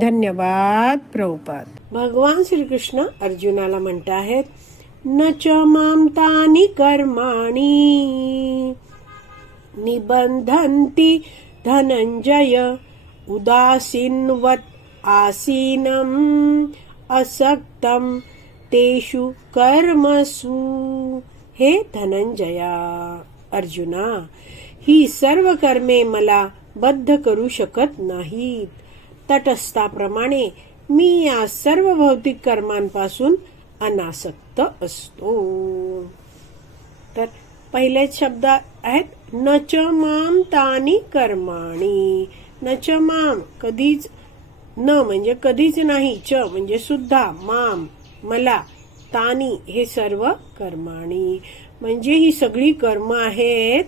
धन्यवाद प्रभुपाद. भगवान श्रीकृष्ण अर्जुनाला म्हणत आहेत न च मामतानी कर्माणी निबंधंती धनंजय उदासीनवत आसीनम असक्तम तेषु कर्मसु। हे धनंजया अर्जुना ही सर्व कर्मे मला बद्ध करू शकत नाहीत. तटस्थाप्रमाणे मी या सर्व भौतिक कर्मांपासून अनासक्त असतो. तर पहिले शब्द आहेत न च माम तानी कर्माणी. न च माम कधीच न म्हणजे कधीच नाही च म्हणजे सुद्धा माम मला तानी हे सर्व कर्माणी. म्हणजे ही सगळी कर्म आहेत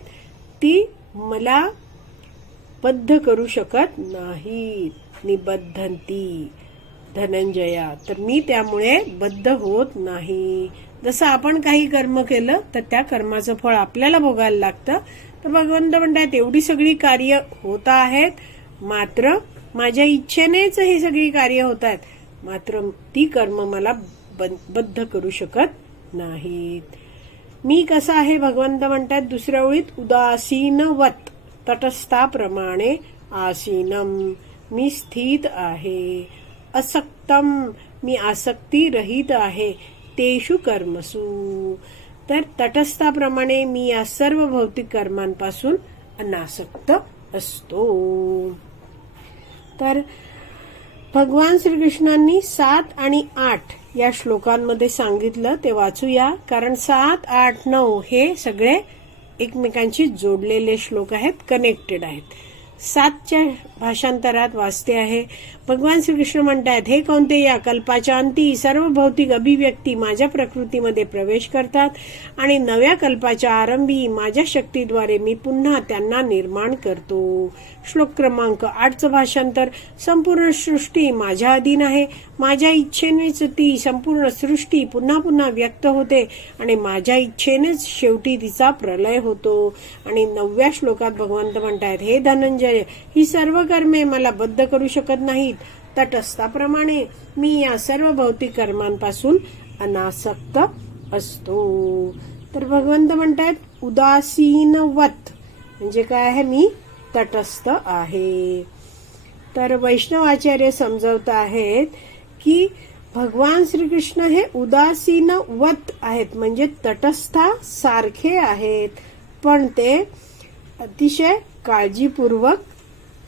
ती मला बद्ध करू शकत नाहीत. निबद्धंती धनंजया. तर मी त्यामुळे बद्ध होत नाही. जसं आपण काही कर्म केलं तर त्या कर्माचं फळ आपल्याला भोगायला लागतं. तर भगवंत म्हणतात एवढी सगळी कार्य होत आहेत मात्र माझ्या इच्छेनेच ही सगळी कार्य होत आहेत. मात्र ती कर्म मला बद्ध करू शकत नाहीत. मी कसं आहे भगवंत म्हणतात दुसऱ्या ओळीत उदासीनवत तटस्थाप्रमाणे आसीनम. मी स्थित आहे. असक्तम मी आसक्ती रहित आहे. तेषु कर्मसु. तर तटस्थाप्रमाणे मी या सर्व भौतिक कर्मांपासून अनासक्त असतो. तर भगवान श्रीकृष्णांनी सात आणि आठ या श्लोकांमध्ये सांगितलं ते वाचूया. कारण सात आठ नऊ हे सगळे एकमेकांशी जोडलेले श्लोक आहेत कनेक्टेड आहेत. सातच्या भाषांतरात वाचते आहे. भगवान श्रीकृष्ण म्हणतात हे कोणते या कल्पाच्या अंती सर्व भौतिक अभिव्यक्ती माझ्या प्रकृतीमध्ये प्रवेश करतात आणि नव्या कल्पाच्या आरंभी माझ्या शक्तीद्वारे मी पुन्हा त्यांना निर्माण करतो. श्लोक क्रमांक आठचं भाषांतर संपूर्ण सृष्टी माझ्या अधीन आहे. माझ्या इच्छेनेच ती संपूर्ण सृष्टी पुन्हा पुन्हा व्यक्त होते आणि माझ्या इच्छेनेच शेवटी तिचा प्रलय होतो. आणि नवव्या श्लोकात भगवंत म्हणतात हे धनंजय ही सर्व कर्मे मला बद्ध करू शकत नाहीत. तटस्थाप्रमाणे मी या सर्व भौतिक कर्मांपासून अनासक्त असतो. तर भगवंत म्हणतात उदासीनवत. म्हणजे काय आहे? मी तटस्थ आहे. तर वैष्णवाचार्य समजवत आहेत की भगवान श्रीकृष्ण हे उदासीन वत आहेत. म्हणजे तटस्था सारखे आहेत. पण ते अतिशय काळजीपूर्वक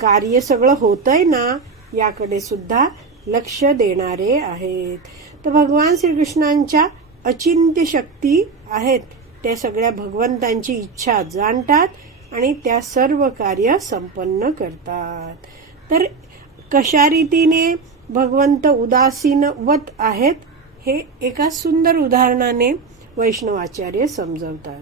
कार्य सगळं होतंय ना. याकडे सुद्धा लक्ष देणारे आहेत. तर भगवान श्रीकृष्णांच्या अचिंत्य शक्ती आहेत. त्या सगळ्या भगवंतांची इच्छा जाणतात आणि त्या सर्व कार्य संपन्न करतात. तर कशा रीतीने भगवंत उदासीनवत आहेत हे एका सुंदर उदाहरणाने वैष्णवाचार्य समजवतात.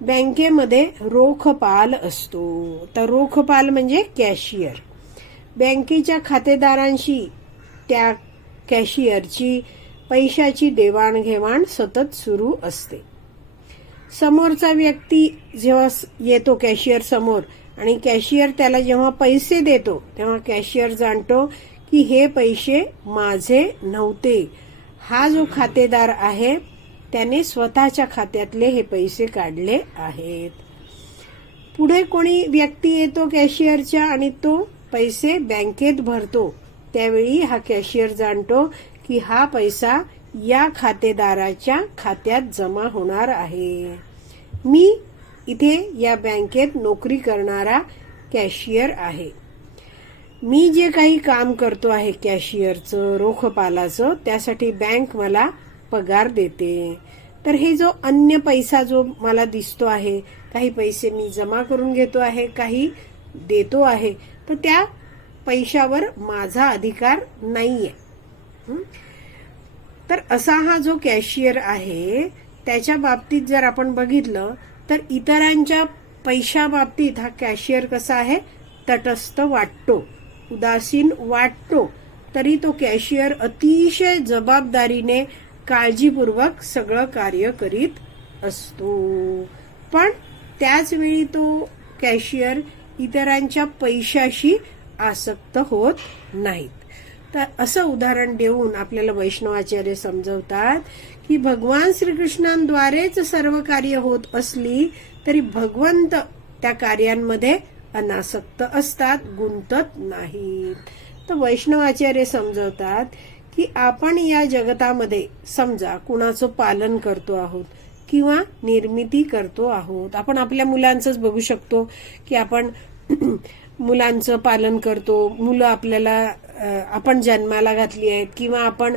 बँकेमध्ये रोखपाल असतो. तर रोखपाल म्हणजे कॅशियर. बँकेच्या खातेदारांशी त्या कॅशियरची पैशाची देवाणघेवाण सतत सुरू असते. समोरचा व्यक्ती जेव्हा येतो कॅशियर समोर आणि कॅशियर त्याला जेव्हा पैसे देतो तेव्हा कॅशियर जाणतो की हे पैसे माझे नव्हते. हा जो खातेदार आहे त्याने स्वतःच्या खात्यातले हे पैसे काढले आहेत. पुढे कोणी व्यक्ती येतो कॅशियरच्या आणि तो पैसे बँकेत भरतो त्यावेळी हा कॅशियर जाणतो की हा पैसा या खातेदाराच्या खात्यात जमा होणार आहे. मी इथे या बँकेत नोकरी करणारा कॅशियर आहे. मी जे काही काम करतो आहे कॅशियरचं रोखपालाचं त्यासाठी बँक मला पगार देते. तर हे जो अन्य पैसा जो मला दिसतो आहे काही पैसे मी जमा करून घेतो आहे काही देतो आहे तर त्या पैशावर माझा अधिकार नाहीये. तर असा हा जो कॅशियर आहे त्याच्या बाबतीत जर आपण बघितलं तर इतरांच्या पैशा बाबतीत हा कॅशियर कसा आहे? तटस्थ वाटतो. उदासीन वाटतो. तरी तो कॅशियर अतिशय जबाबदारीने काळजीपूर्वक सगळं कार्य करीत असतो. पण त्याच वेळी तो कॅशियर इतरांच्या पैशाशी आसक्त होत नाहीत. तर असं उदाहरण देऊन आपल्याला वैष्णवाचार्य समजवतात की भगवान श्रीकृष्णांद्वारेच सर्व कार्य होत असली तरी भगवंत त्या कार्यांमध्ये अनासक्त असतात गुंतत नाहीत. तर वैष्णवाचार्य समजवतात की आपण या जगतामध्ये समजा कुणाचं पालन करतो आहोत किंवा निर्मिती करतो आहोत. आपण आपल्या मुलांचंच बघू शकतो की आपण मुलांचं पालन करतो. मुलं आपल्याला आपण जन्माला घातली आहेत किंवा आपण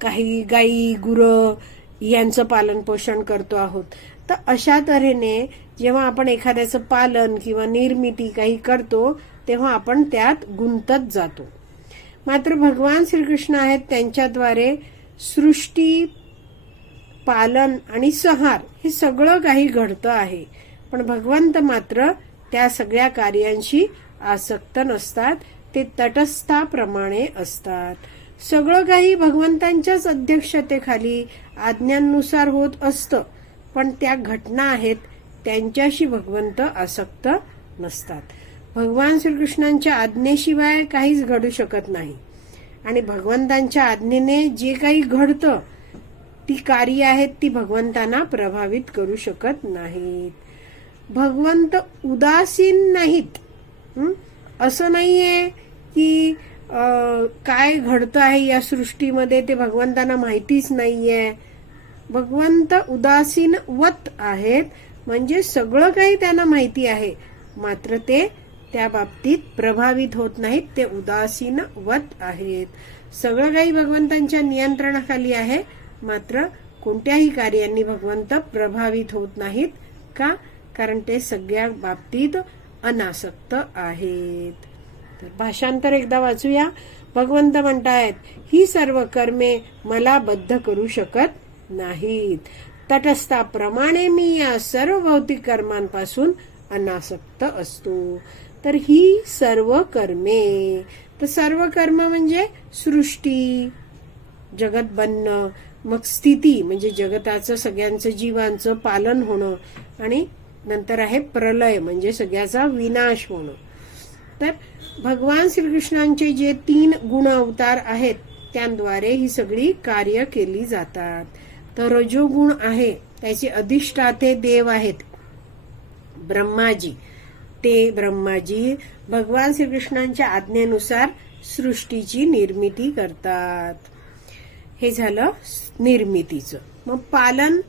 काही गाई गुरं यांचं पालन पोषण करतो आहोत. तर अशा तऱ्हेने जेव्हा आपण एखाद्याचं पालन किंवा निर्मिती काही करतो तेव्हा आपण त्यात गुंतत जातो. मात्र भगवान श्रीकृष्ण आहेत त्यांच्याद्वारे सृष्टी पालन आणि संहार हे सगळं काही घडतं आहे. पण भगवंत मात्र त्या सगळ्या कार्यांशी आसक्त नसतात. ते तटस्थाप्रमाणे असतात. सगळं काही भगवंतांच्याच अध्यक्षतेखाली आज्ञांनुसार होत असतं. पण त्या घटना आहेत त्यांच्याशी भगवंत आसक्त नसतात. भगवान श्रीकृष्णांच्या आज्ञेशिवाय काहीच घडू शकत नाही. आणि भगवंतांच्या आज्ञेने जे काही घडतं ती कार्य आहेत ती भगवंतांना प्रभावित करू शकत नाहीत. भगवंत उदासीन नाहीत. असं नाहीये की काय घडतं आहे या सृष्टीमध्ये ते भगवंतांना माहितीच नाहीये. भगवंत उदासीन वत आहेत म्हणजे सगळं काही त्यांना माहिती आहे. मात्र ते त्या बाबतीत प्रभावित होत नाहीत ते उदासीन वत आहेत. सगळं काही भगवंतांच्या नियंत्रणाखाली आहे. मात्र कोणत्याही कार्यांनी भगवंत प्रभावित होत नाहीत का? कारण ते सगळ्या बाबतीत अनासक्त आहेत. तर भाषांतर एकदा वाचूया. भगवंत म्हणतायत ही सर्व कर्मे मला बद्ध करू शकत नाहीत. तटस्थाप्रमाणे मी या सर्व भौतिक कर्मांपासून अनासक्त असतो. तर ही सर्व कर्मे. तर सर्व कर्म म्हणजे सृष्टी जगत बनणं मग स्थिती म्हणजे जगताचं सगळ्यांचं जीवांचं पालन होणं आणि नंतर आहे प्रलय म्हणजे सगळ्याचा विनाश होणं. तर भगवान श्रीकृष्णांचे जे तीन गुण अवतार आहेत त्यांद्वारे ही सगळी कार्य केली जातात. तर रजोगुण आहे त्याचे अधिष्ठाते देव आहेत ब्रह्माजी. ते ब्रह्माजी भगवान श्रीकृष्णांच्या आज्ञेनुसार सृष्टीची निर्मिती करतात. हे झालं निर्मितीचं. मग पालन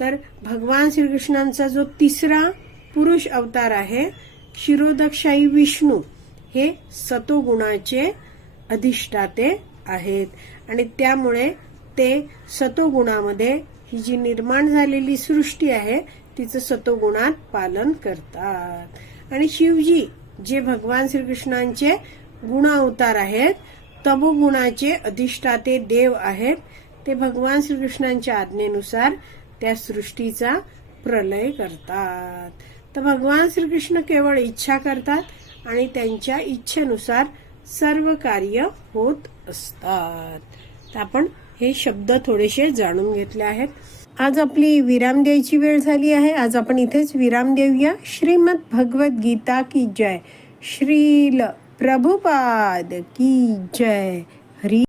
तर भगवान श्रीकृष्णांचा जो तिसरा पुरुष अवतार आहे क्षीरोदकशाही विष्णू हे सतोगुणाचे अधिष्ठाते आहेत. आणि त्यामुळे ते सतोगुणामध्ये ही जी निर्माण झालेली सृष्टी आहे तिचं सतोगुणात पालन करतात. आणि शिवजी जे भगवान श्रीकृष्णांचे गुण अवतार आहेत तमोगुणाचे अधिष्ठाते देव आहेत. ते भगवान श्रीकृष्णांच्या आज्ञेनुसार त्या सृष्टीचा प्रलय करतात. तर भगवान श्रीकृष्ण केवळ इच्छा करतात आणि त्यांच्या इच्छेनुसार सर्व कार्य होत असतात. तर आपण हे शब्द थोडेसे जाणून घेतले आहेत. आज आपली विराम द्यायची वेळ झाली आहे. आज आपण इथेच विराम देऊया. श्रीमद भगवत गीता की जय. श्रील प्रभुपाद की जय। हरी